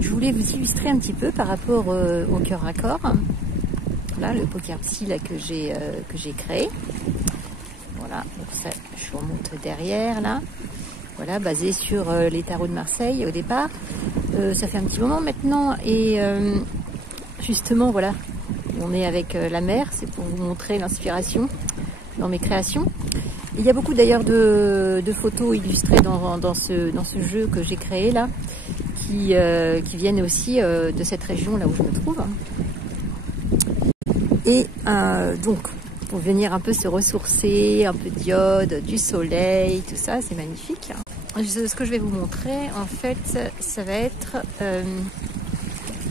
Je voulais vous illustrer un petit peu par rapport au cœur à corps. Là, le poker psy là, que j'ai créé. Voilà, donc ça, je vous remonte derrière là. Voilà, basé sur les tarots de Marseille au départ. Ça fait un petit moment maintenant et justement voilà, on est avec la mer, c'est pour vous montrer l'inspiration dans mes créations. Et il y a beaucoup d'ailleurs de photos illustrées dans ce jeu que j'ai créé là, qui viennent aussi de cette région là où je me trouve. Et donc, pour venir un peu se ressourcer, un peu d'iode, du soleil, tout ça, c'est magnifique. Ce que je vais vous montrer, en fait, ça va être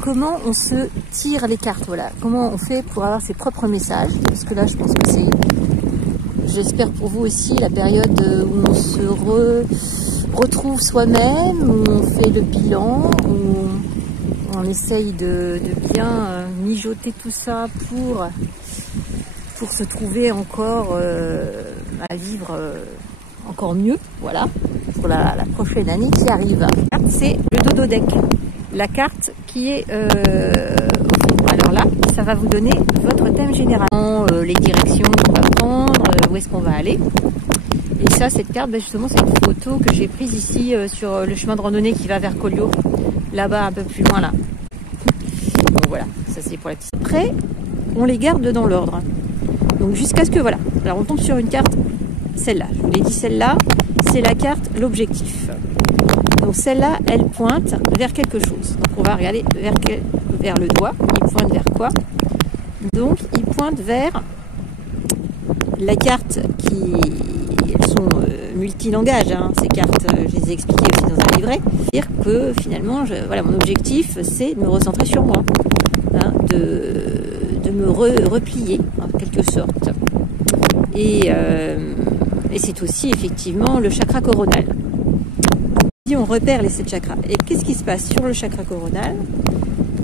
comment on se tire les cartes, voilà. Comment on fait pour avoir ses propres messages. Parce que là, je pense que c'est, j'espère pour vous aussi, la période où on se retrouve soi-même, où on fait le bilan, où on essaye de bien mijoter tout ça pour se trouver encore à vivre encore mieux, voilà, pour la prochaine année qui arrive. C'est le dodo deck, la carte qui est alors là, ça va vous donner votre thème général, les directions qu'on va prendre, où est-ce qu'on va aller. Et ça, cette carte, ben justement, c'est une photo que j'ai prise ici sur le chemin de randonnée qui va vers Collioure, là-bas un peu plus loin là. Donc voilà, ça c'est pour la petite. Après, on les garde dans l'ordre. Donc jusqu'à ce que, voilà, alors on tombe sur une carte, celle-là, je vous l'ai dit, celle-là, c'est la carte, l'objectif. Donc celle-là, elle pointe vers quelque chose. Donc on va regarder vers le doigt, il pointe vers quoi? Donc il pointe vers la carte elles sont multilangages, hein, ces cartes, je les ai expliquées aussi dans un livret. C'est-à-dire que finalement, voilà, mon objectif, c'est de me recentrer sur moi, hein, de me replier en quelque sorte. Et c'est aussi effectivement le chakra coronal. Si on repère les 7 chakras, et qu'est-ce qui se passe sur le chakra coronal?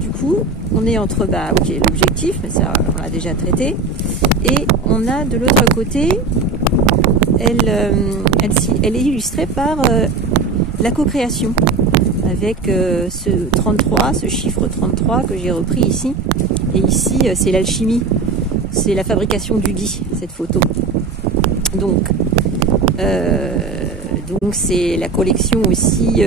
Du coup, on est entre ok, l'objectif, mais ça on l'a déjà traité, et on a de l'autre côté, elle est illustrée par la co-création, avec ce 33, ce chiffre 33 que j'ai repris ici. Et ici, c'est l'alchimie, c'est la fabrication du gui, cette photo. Donc c'est la collection aussi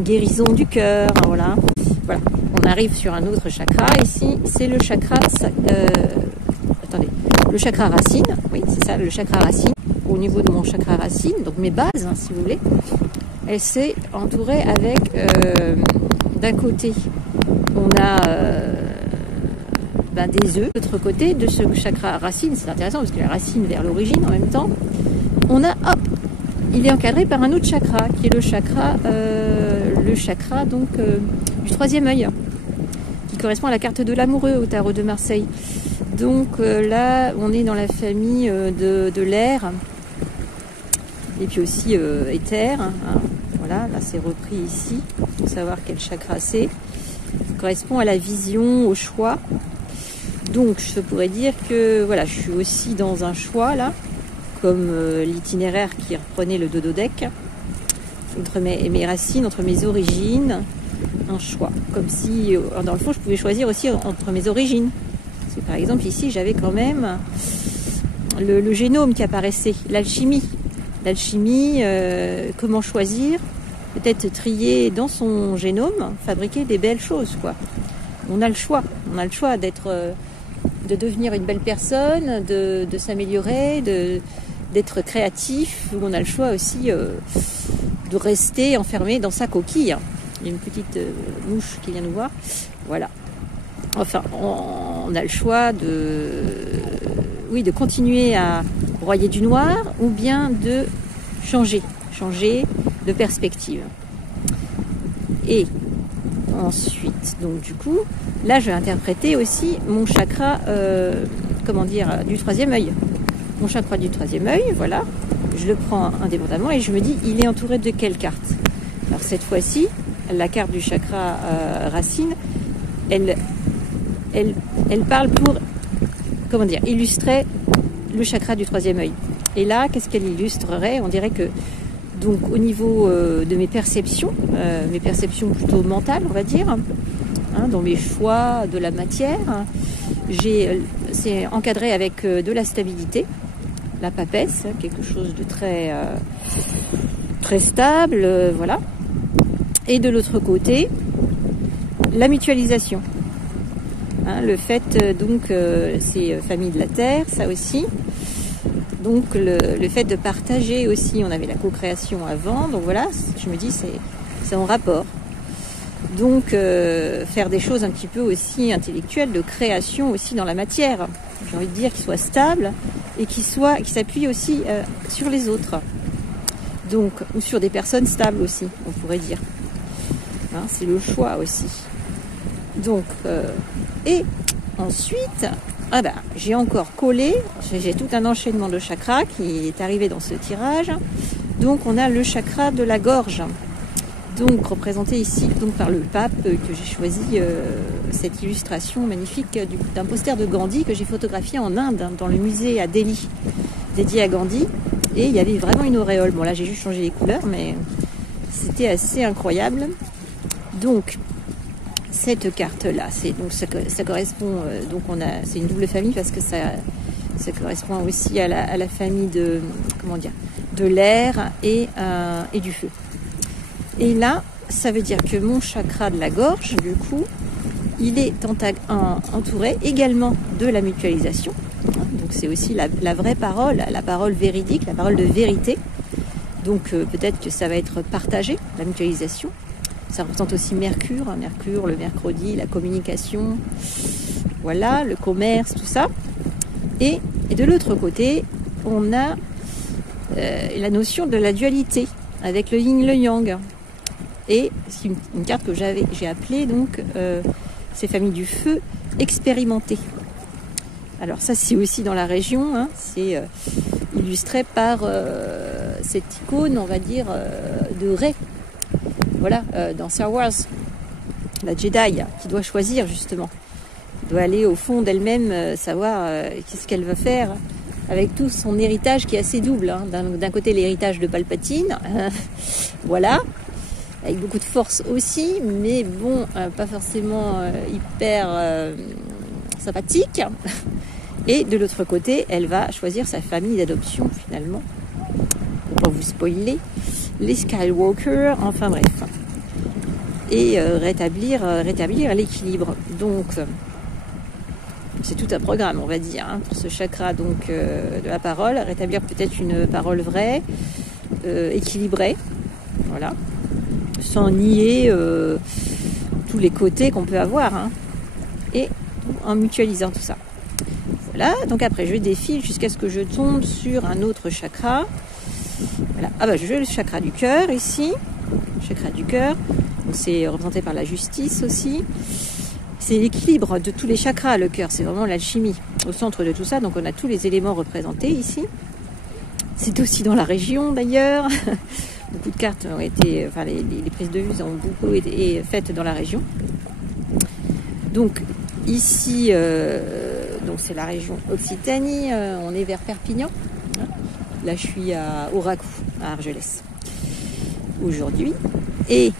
guérison du cœur, hein, voilà. Voilà. On arrive sur un autre chakra, ici, c'est le chakra, le chakra racine, oui, c'est ça, le chakra racine. Au niveau de mon chakra racine, donc mes bases, hein, si vous voulez, elle s'est entourée avec, d'un côté, on a des œufs, de l'autre côté, de ce chakra racine, c'est intéressant parce que la racine vers l'origine en même temps, on a, hop, il est encadré par un autre chakra, qui est le chakra donc du 3e œil, qui correspond à la carte de l'amoureux au tarot de Marseille. Donc là, on est dans la famille de l'air, et puis aussi éther, hein, voilà, là c'est repris ici, pour savoir quel chakra c'est. Ça correspond à la vision, au choix. Donc je pourrais dire que voilà, je suis aussi dans un choix là, comme l'itinéraire qui reprenait le dodo deck, entre mes racines, entre mes origines, un choix. Comme si, dans le fond, je pouvais choisir aussi entre mes origines. Parce que par exemple ici, j'avais quand même le génome qui apparaissait, l'alchimie. L'alchimie, comment choisir, peut-être trier dans son génome, fabriquer des belles choses, quoi. On a le choix de devenir une belle personne, de s'améliorer, d'être créatif, ou on a le choix aussi de rester enfermé dans sa coquille. Il y a une petite mouche qui vient nous voir, voilà. Enfin, on a le choix de continuer à broyer du noir ou bien de changer de perspective. Et ensuite, donc du coup, là je vais interpréter aussi mon chakra, du 3e œil. Mon chakra du 3e œil, voilà, je le prends indépendamment et je me dis, il est entouré de quelle carte? Alors cette fois-ci, la carte du chakra racine, elle parle pour, illustrer le chakra du 3e œil. Et là, qu'est-ce qu'elle illustrerait? On dirait que Donc au niveau de mes perceptions plutôt mentales, on va dire, hein, dans mes choix de la matière, c'est encadré avec de la stabilité, la papesse, quelque chose de très stable, voilà. Et de l'autre côté, la mutualisation. Hein, le fait, c'est famille de la terre, ça aussi. Donc le fait de partager aussi, on avait la co-création avant, donc voilà, je me dis c'est en rapport. Donc faire des choses un petit peu aussi intellectuelles, de création aussi dans la matière. J'ai envie de dire qu'il soit stable et qu'il s'appuie aussi sur les autres. Donc, ou sur des personnes stables aussi, on pourrait dire. Hein, c'est le choix aussi. Donc, et ensuite, j'ai encore collé, j'ai tout un enchaînement de chakras qui est arrivé dans ce tirage. Donc on a le chakra de la gorge, donc représenté ici donc par le pape, que j'ai choisi cette illustration magnifique d'un poster de Gandhi que j'ai photographié en Inde, hein, dans le musée à Delhi, dédié à Gandhi. Et il y avait vraiment une auréole. Bon là j'ai juste changé les couleurs, mais c'était assez incroyable. Donc cette carte-là, ça correspond, c'est une double famille parce que ça correspond aussi à la famille de l'air et du feu. Et là, ça veut dire que mon chakra de la gorge, du coup, il est entouré également de la mutualisation. Donc c'est aussi la vraie parole, la parole véridique, la parole de vérité. Donc peut-être que ça va être partagé, la mutualisation. Ça représente aussi Mercure, le mercredi, la communication, voilà, le commerce, tout ça. Et de l'autre côté, on a la notion de la dualité, avec le yin et le yang. Et c'est une carte que j'ai appelée, donc, ces familles du feu expérimentées. Alors ça, c'est aussi dans la région, hein, c'est illustré par cette icône, on va dire, de Rey. Voilà, dans Star Wars, la Jedi qui doit choisir justement, doit aller au fond d'elle-même, savoir qu'est-ce qu'elle va faire avec tout son héritage qui est assez double. Hein. D'un côté l'héritage de Palpatine, voilà, avec beaucoup de force aussi, mais bon, pas forcément hyper sympathique. Et de l'autre côté, elle va choisir sa famille d'adoption finalement. Pour pas vous spoiler. Les Skywalker, enfin bref, et rétablir l'équilibre. Donc c'est tout un programme, on va dire, hein, pour ce chakra donc de la parole, rétablir peut-être une parole vraie, équilibrée, voilà, sans nier tous les côtés qu'on peut avoir, hein, et en mutualisant tout ça. Voilà, donc après je défile jusqu'à ce que je tombe sur un autre chakra. Voilà. Je vais le chakra du cœur ici, chakra du cœur, c'est représenté par la justice aussi. C'est l'équilibre de tous les chakras, le cœur, c'est vraiment l'alchimie au centre de tout ça, donc on a tous les éléments représentés ici. C'est aussi dans la région d'ailleurs, beaucoup de cartes ont été, enfin les prises de vue ont beaucoup été faites dans la région. Donc ici, donc c'est la région Occitanie, on est vers Perpignan. Là, je suis à Oracou, à Argelès, aujourd'hui. Et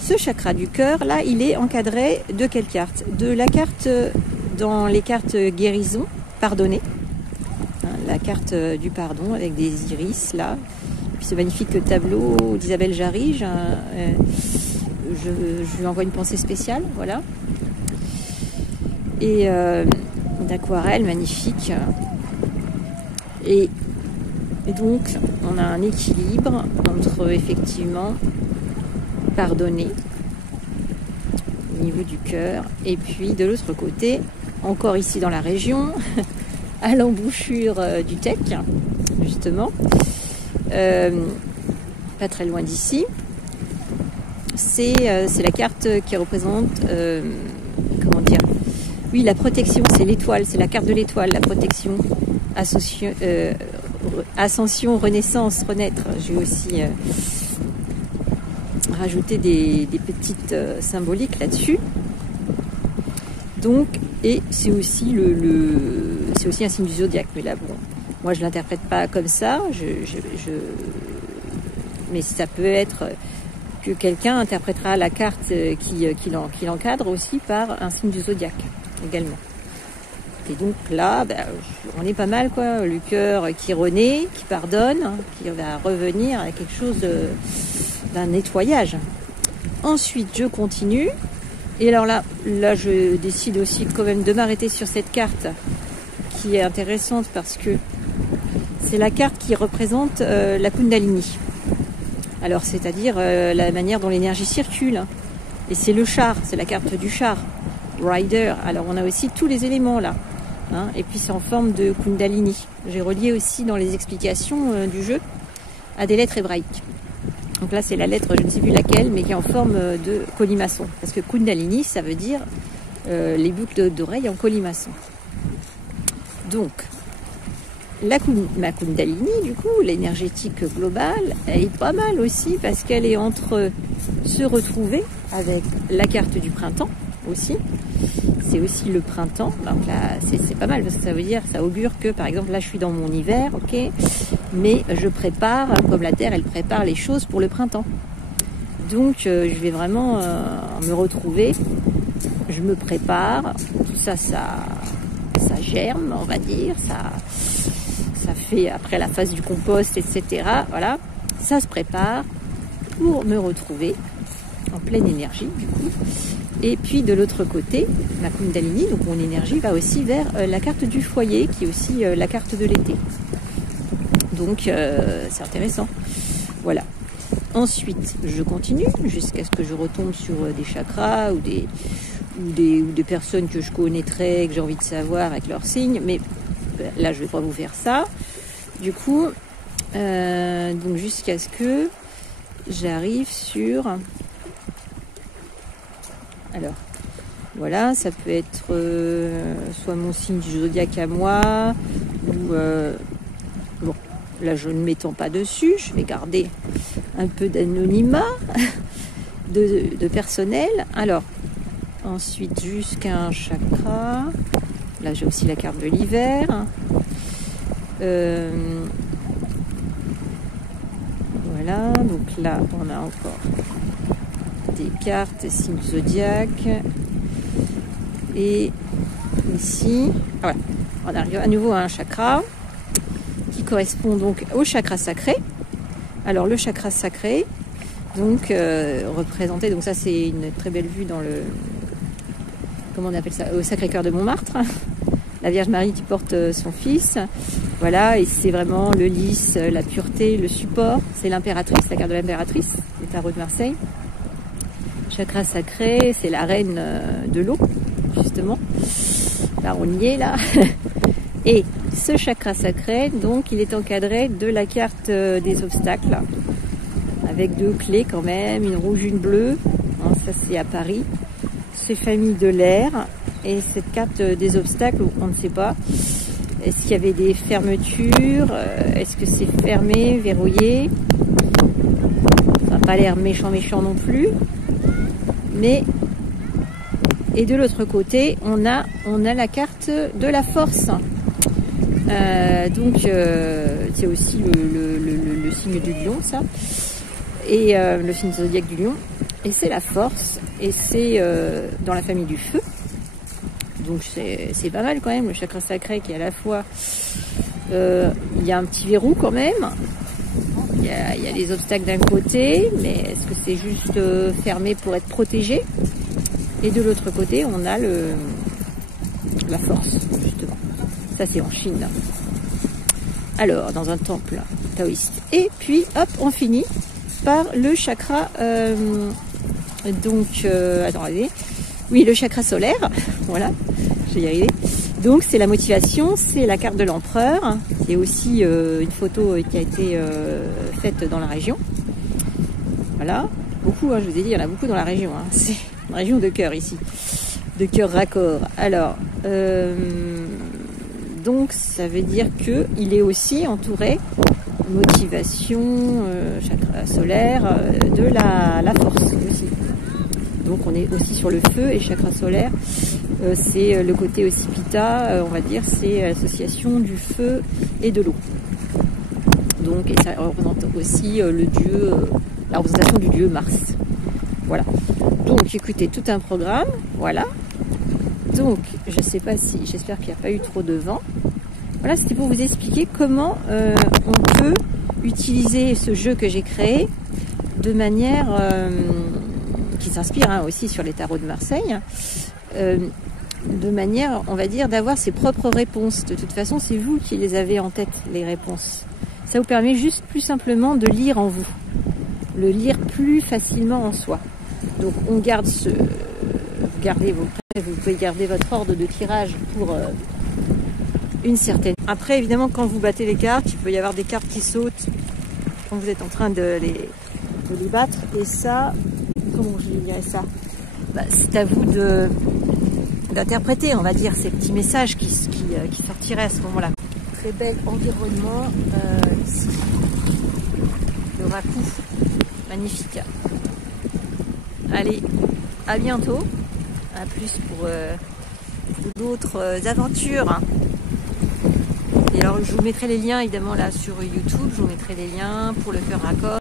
ce chakra du cœur, là, il est encadré de quelle carte? De la carte, dans les cartes guérison, pardonner. Hein, la carte du pardon, avec des iris, là. Et puis ce magnifique tableau d'Isabelle Jarige. Je lui envoie une pensée spéciale, voilà. Et d'aquarelle magnifique. Et donc, on a un équilibre entre, effectivement, pardonner au niveau du cœur, et puis de l'autre côté, encore ici dans la région, à l'embouchure du Tech, justement, pas très loin d'ici, c'est la carte qui représente, oui, la protection, c'est l'étoile, c'est la carte de l'étoile, la protection, ascension, renaissance, renaître. J'ai aussi rajouté des petites symboliques là-dessus. Donc, et c'est aussi c'est aussi un signe du zodiaque. Mais là, bon, moi je l'interprète pas comme ça. mais ça peut être que quelqu'un interprétera la carte qui l'encadre aussi par un signe du zodiaque également. Et donc là, on est pas mal, quoi. Le cœur qui renaît, qui pardonne, qui va revenir à quelque chose d'un nettoyage. Ensuite, je continue. Et alors là, je décide aussi quand même de m'arrêter sur cette carte qui est intéressante parce que c'est la carte qui représente la Kundalini. Alors, c'est-à-dire la manière dont l'énergie circule. Et c'est le char, c'est la carte du char. Rider. Alors, on a aussi tous les éléments là. Hein, et puis c'est en forme de Kundalini. J'ai relié aussi dans les explications du jeu à des lettres hébraïques. Donc là c'est la lettre, je ne sais plus laquelle, mais qui est en forme de colimaçon. Parce que Kundalini, ça veut dire les boucles d'oreilles en colimaçon. Donc, ma Kundalini, du coup, l'énergétique globale, elle est pas mal aussi parce qu'elle est entre se retrouver avec la carte du printemps aussi. C'est aussi le printemps, donc là c'est pas mal parce que ça veut dire, ça augure que par exemple là je suis dans mon hiver, ok, mais je prépare, comme la terre elle prépare les choses pour le printemps. Donc je vais vraiment me retrouver, je me prépare, tout ça germe, on va dire, ça fait après la phase du compost, etc. Voilà, ça se prépare pour me retrouver en pleine énergie du coup. Et puis de l'autre côté, ma Kundalini, donc mon énergie va aussi vers la carte du foyer, qui est aussi la carte de l'été. Donc c'est intéressant. Voilà. Ensuite, je continue jusqu'à ce que je retombe sur des chakras ou des personnes que je connaîtrais, que j'ai envie de savoir avec leurs signes. Mais là, je ne vais pas vous faire ça. Du coup, donc jusqu'à ce que j'arrive sur... Alors, voilà, ça peut être soit mon signe du zodiaque à moi, ou bon, là je ne m'étends pas dessus, je vais garder un peu d'anonymat de personnel. Alors, ensuite jusqu'à un chakra, là j'ai aussi la carte de l'hiver. Voilà, donc là on a encore des cartes, signes zodiaques. Et ici, voilà, on arrive à nouveau à un chakra qui correspond donc au chakra sacré. Alors le chakra sacré, donc représenté, donc ça c'est une très belle vue dans le, comment on appelle ça, au Sacré-Cœur de Montmartre. La Vierge Marie qui porte son fils. Voilà, et c'est vraiment le lys, la pureté, le support. C'est l'impératrice, la carte de l'impératrice, le tarot de Marseille. Chakra sacré, c'est la reine de l'eau, justement. Là, on y est, là. Et ce chakra sacré, donc, il est encadré de la carte des obstacles, avec deux clés quand même, une rouge, une bleue. Hein, ça, c'est à Paris. C'est famille de l'air. Et cette carte des obstacles, on ne sait pas. Est-ce qu'il y avait des fermetures? Est-ce que c'est fermé, verrouillé? Ça n'a pas l'air méchant non plus. Mais, et de l'autre côté, on a la carte de la force. Donc, c'est aussi le signe du lion, ça. Et le signe zodiaque du lion. Et c'est la force. Et c'est dans la famille du feu. Donc, c'est pas mal quand même, le chakra sacré qui est à la fois... il y a un petit verrou quand même. Il y a les obstacles d'un côté, mais est-ce que c'est juste fermé pour être protégé? Et de l'autre côté, on a la force, justement. Ça, c'est en Chine. Alors, dans un temple taoïste. Et puis, hop, on finit par le chakra... attends, allez. Oui, le chakra solaire. Voilà, je vais y arriver. Donc, c'est la motivation, c'est la carte de l'empereur. Il y a aussi une photo qui a été faite dans la région. Voilà, beaucoup, hein, je vous ai dit, il y en a beaucoup dans la région. Hein. C'est une région de cœur ici, de cœur raccord. Alors, donc, ça veut dire qu'il est aussi entouré, motivation, chakra solaire, de la force aussi. Donc on est aussi sur le feu et chakra solaire, c'est le côté aussi Pitta, on va dire, c'est l'association du feu et de l'eau. Donc donc, et ça représente aussi le dieu, la représentation du dieu Mars. Voilà. Donc, écoutez, tout un programme, voilà. Donc, je sais pas si, j'espère qu'il n'y a pas eu trop de vent. Voilà, c'était pour vous expliquer comment on peut utiliser ce jeu que j'ai créé de manière qui s'inspire aussi sur les tarots de Marseille, de manière, on va dire, d'avoir ses propres réponses. De toute façon, c'est vous qui les avez en tête, les réponses. Ça vous permet juste plus simplement de lire en vous, le lire plus facilement en soi. Donc, on garde vous pouvez garder votre ordre de tirage pour une certaine. Après, évidemment, quand vous battez les cartes, il peut y avoir des cartes qui sautent quand vous êtes en train de les battre. Et ça, comment je dirais ça, c'est à vous d'interpréter, on va dire, ces petits messages qui sortiraient à ce moment-là. Très bel environnement ici. Le Raku, magnifique. Allez, à bientôt. À plus pour d'autres aventures. Et alors, je vous mettrai les liens évidemment là sur YouTube. Je vous mettrai les liens pour le cœur raccord.